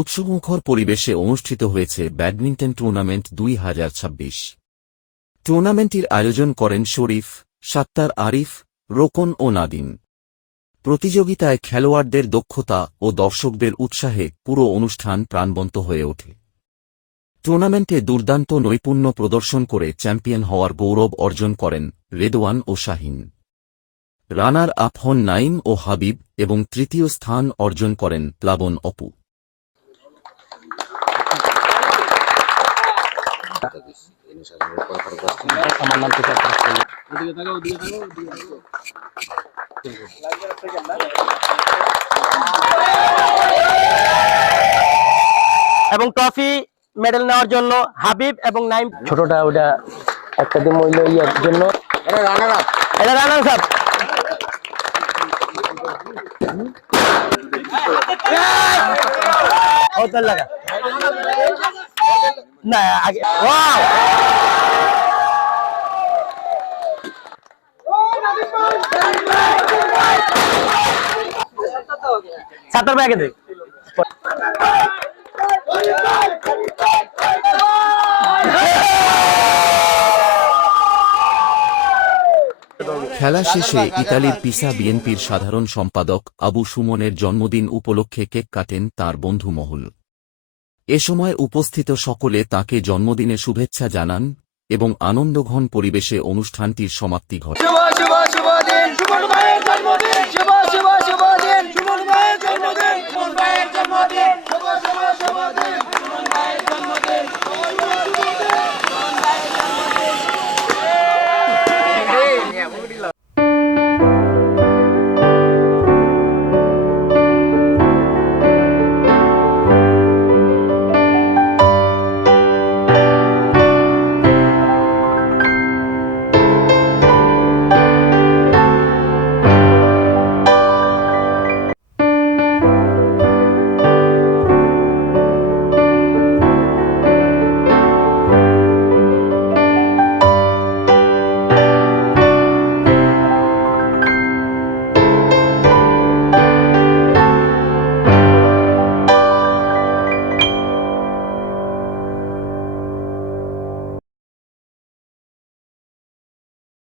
উৎসবমুখর পরিবেশে অনুষ্ঠিত হয়েছে ব্যাডমিন্টন টুর্নামেন্ট 2026। টুর্নামেন্টটির আয়োজন করেন শরীফ, সাত্তার আরিফ, রোকন ও নাদিম। প্রতিযোগিতায় খেলোয়াড়দের দক্ষতা ও দর্শকদের উৎসাহে পুরো অনুষ্ঠান প্রাণবন্ত হয়ে ওঠে। টুর্নামেন্টে দুর্দান্ত নৈপুণ্য প্রদর্শন করে চ্যাম্পিয়ন হওয়ার গৌরব অর্জন করেন রেদওয়ান ও শাহিন। রানার আপ হন নাইম ও হাবিব এবং তৃতীয় স্থান অর্জন করেন প্লাবন অপু। এবং ট্রফি মেডেল নেওয়ার জন্য হাবিব এবং নাইম। ছোটটা ওটা একটা দিন মূল্য ইয়ার জন্য এটা রানার আপ না আগে সাতার ভাই আগে দেখ। খেলা শেষে ইতালির পিসা বিএনপির সাধারণ সম্পাদক আবু সুমনের জন্মদিন উপলক্ষে কেক কাটেন তাঁর বন্ধু মহল। এ সময় উপস্থিত সকলে তাঁকে জন্মদিনে শুভেচ্ছা জানান এবং আনন্দঘন পরিবেশে অনুষ্ঠানটির সমাপ্তি ঘটে।